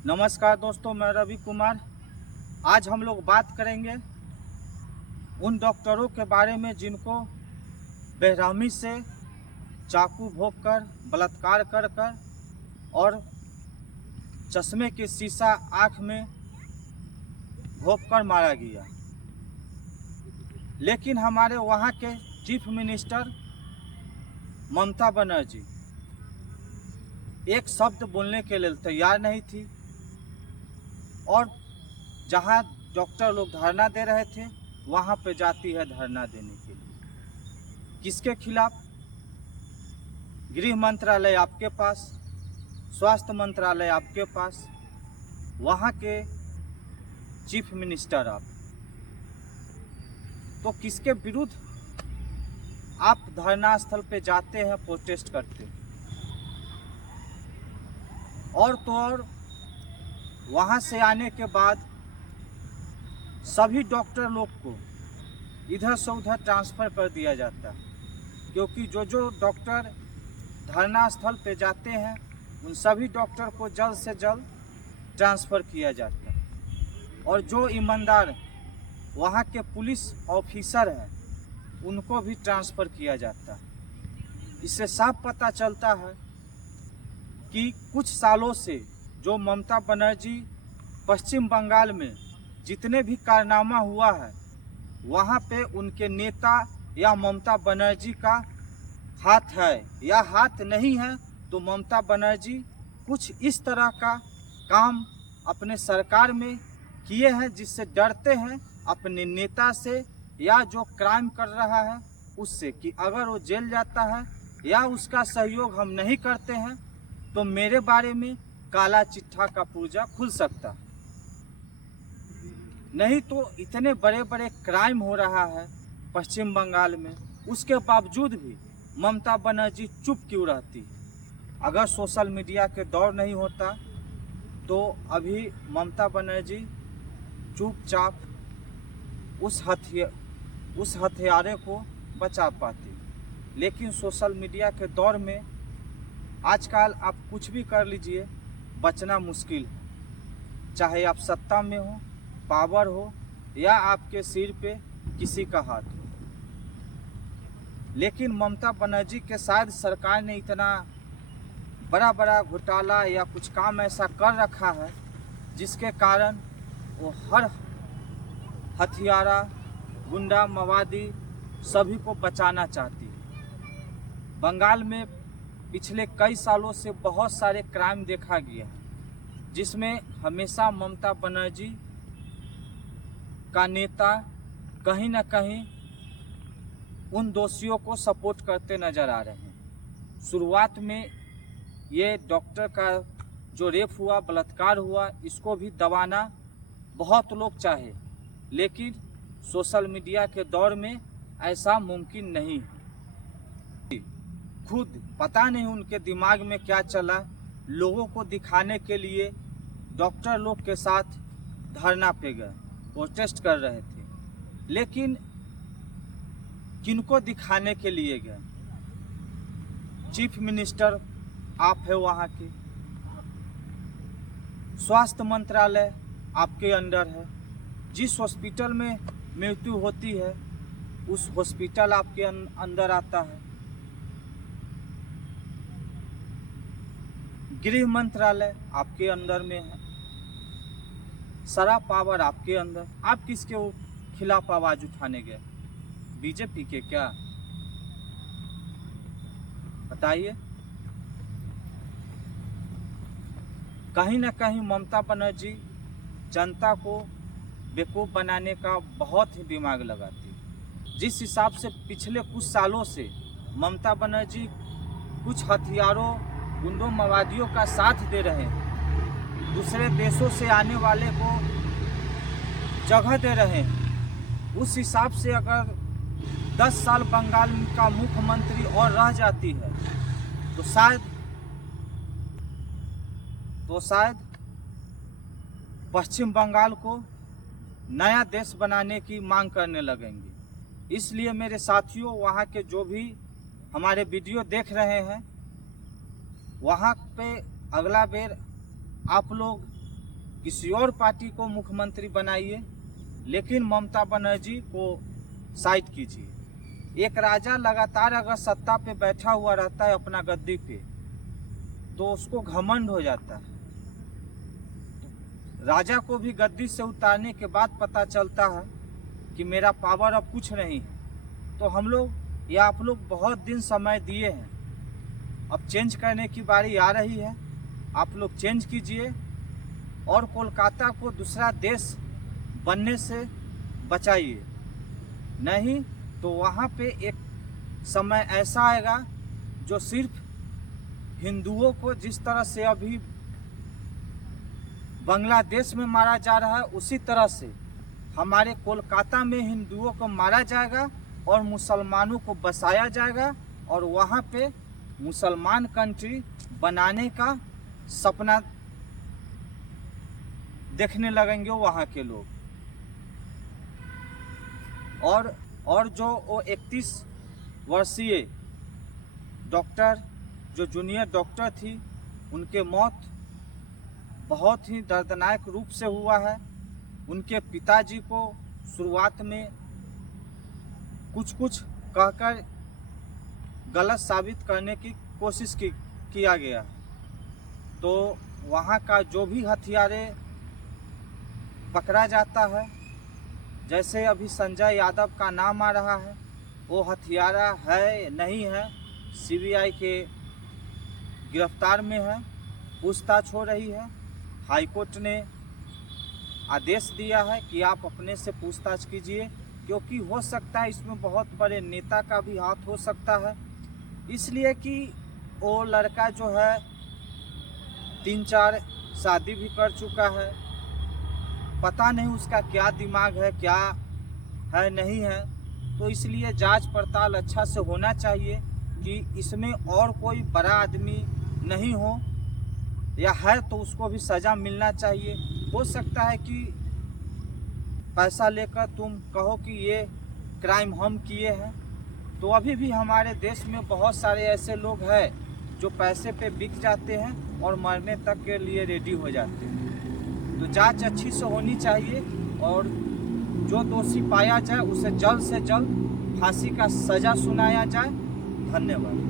नमस्कार दोस्तों, मैं रवि कुमार। आज हम लोग बात करेंगे उन डॉक्टरों के बारे में जिनको बेरहमी से चाकू भोंककर, बलात्कार कर कर और चश्मे के शीशा आँख में भोंककर मारा गया। लेकिन हमारे वहाँ के चीफ मिनिस्टर ममता बनर्जी एक शब्द बोलने के लिए तैयार नहीं थी और जहाँ डॉक्टर लोग धरना दे रहे थे वहाँ पे जाती है धरना देने के लिए। किसके खिलाफ? गृह मंत्रालय आपके पास, स्वास्थ्य मंत्रालय आपके पास, वहाँ के चीफ मिनिस्टर आप। तो किसके विरुद्ध आप धरना स्थल पे जाते हैं, प्रोटेस्ट करते हैं? और तो और वहाँ से आने के बाद सभी डॉक्टर लोग को इधर से उधर ट्रांसफ़र कर दिया जाता है, क्योंकि जो डॉक्टर धरना स्थल पे जाते हैं उन सभी डॉक्टर को जल्द से जल्द ट्रांसफ़र किया जाता है और जो ईमानदार वहाँ के पुलिस ऑफिसर हैं उनको भी ट्रांसफ़र किया जाता है। इससे साफ पता चलता है कि कुछ सालों से जो ममता बनर्जी पश्चिम बंगाल में जितने भी कारनामा हुआ है वहाँ पे उनके नेता या ममता बनर्जी का हाथ है या हाथ नहीं है, तो ममता बनर्जी कुछ इस तरह का काम अपने सरकार में किए हैं जिससे डरते हैं अपने नेता से या जो क्राइम कर रहा है उससे, कि अगर वो जेल जाता है या उसका सहयोग हम नहीं करते हैं तो मेरे बारे में काला चिट्ठा का पुर्जा खुल सकता है। नहीं तो इतने बड़े बड़े क्राइम हो रहा है पश्चिम बंगाल में, उसके बावजूद भी ममता बनर्जी चुप क्यों रहती है? अगर सोशल मीडिया के दौर नहीं होता तो अभी ममता बनर्जी चुपचाप उस हत्यारे को बचा पाती। लेकिन सोशल मीडिया के दौर में आजकल आप कुछ भी कर लीजिए, बचना मुश्किल है। चाहे आप सत्ता में हो, पावर हो या आपके सिर पे किसी का हाथ हो। लेकिन ममता बनर्जी के शायद सरकार ने इतना बड़ा बड़ा घोटाला या कुछ काम ऐसा कर रखा है जिसके कारण वो हर हथियारा, गुंडा, मवादी सभी को बचाना चाहती है। बंगाल में पिछले कई सालों से बहुत सारे क्राइम देखा गया है जिसमें हमेशा ममता बनर्जी का नेता कहीं ना कहीं उन दोषियों को सपोर्ट करते नजर आ रहे हैं। शुरुआत में ये डॉक्टर का जो रेप हुआ, बलात्कार हुआ, इसको भी दबाना बहुत लोग चाहे, लेकिन सोशल मीडिया के दौर में ऐसा मुमकिन नहीं है। खुद पता नहीं उनके दिमाग में क्या चला, लोगों को दिखाने के लिए डॉक्टर लोग के साथ धरना पे गए, प्रोटेस्ट कर रहे थे। लेकिन किनको दिखाने के लिए गए? चीफ मिनिस्टर आप है वहाँ के, स्वास्थ्य मंत्रालय आपके अंडर है, जिस हॉस्पिटल में मृत्यु होती है उस हॉस्पिटल आपके अंदर आता है, गृह मंत्रालय आपके अंदर में है, सारा पावर आपके अंदर। आप किसके खिलाफ आवाज उठाने गए? बीजेपी के क्या? बताइए। कहीं ना कहीं ममता बनर्जी जनता को बेवकूफ़ बनाने का बहुत ही दिमाग लगाती है। जिस हिसाब से पिछले कुछ सालों से ममता बनर्जी कुछ हथियारों, गुंडों, मवादियों का साथ दे रहे हैं, दूसरे देशों से आने वाले को जगह दे रहे हैं, उस हिसाब से अगर 10 साल बंगाल का मुख्यमंत्री और रह जाती है तो शायद पश्चिम बंगाल को नया देश बनाने की मांग करने लगेंगे। इसलिए मेरे साथियों, वहाँ के जो भी हमारे वीडियो देख रहे हैं, वहाँ पे अगला बेर आप लोग किसी और पार्टी को मुख्यमंत्री बनाइए, लेकिन ममता बनर्जी को साइड कीजिए। एक राजा लगातार अगर सत्ता पे बैठा हुआ रहता है अपना गद्दी पे, तो उसको घमंड हो जाता है। राजा को भी गद्दी से उतारने के बाद पता चलता है कि मेरा पावर अब कुछ नहीं है। तो हम लोग या आप लोग बहुत दिन समय दिए हैं, अब चेंज करने की बारी आ रही है। आप लोग चेंज कीजिए और कोलकाता को दूसरा देश बनने से बचाइए, नहीं तो वहाँ पे एक समय ऐसा आएगा जो सिर्फ हिंदुओं को जिस तरह से अभी बांग्लादेश में मारा जा रहा है, उसी तरह से हमारे कोलकाता में हिंदुओं को मारा जाएगा और मुसलमानों को बसाया जाएगा, और वहाँ पे मुसलमान कंट्री बनाने का सपना देखने लगेंगे वहाँ के लोग। और जो वो 31 वर्षीय डॉक्टर जो जूनियर डॉक्टर थी, उनके मौत बहुत ही दर्दनाक रूप से हुआ है। उनके पिताजी को शुरुआत में कुछ कहकर गलत साबित करने की कोशिश किया गया। तो वहाँ का जो भी हथियारे पकड़ा जाता है, जैसे अभी संजय यादव का नाम आ रहा है, वो हथियारा है नहीं है, सीबीआई के गिरफ्तार में है, पूछताछ हो रही है। हाईकोर्ट ने आदेश दिया है कि आप अपने से पूछताछ कीजिए, क्योंकि हो सकता है इसमें बहुत बड़े नेता का भी हाथ हो सकता है। इसलिए कि वो लड़का जो है 3-4 शादी भी कर चुका है, पता नहीं उसका क्या दिमाग है, क्या है नहीं है। तो इसलिए जांच पड़ताल अच्छा से होना चाहिए कि इसमें और कोई बड़ा आदमी नहीं हो, या है तो उसको भी सज़ा मिलना चाहिए। हो सकता है कि पैसा लेकर तुम कहो कि ये क्राइम हम किए हैं, तो अभी भी हमारे देश में बहुत सारे ऐसे लोग हैं जो पैसे पे बिक जाते हैं और मरने तक के लिए रेडी हो जाते हैं। तो जांच अच्छी से होनी चाहिए, और जो दोषी पाया जाए उसे जल्द से जल्द फांसी का सज़ा सुनाया जाए। धन्यवाद।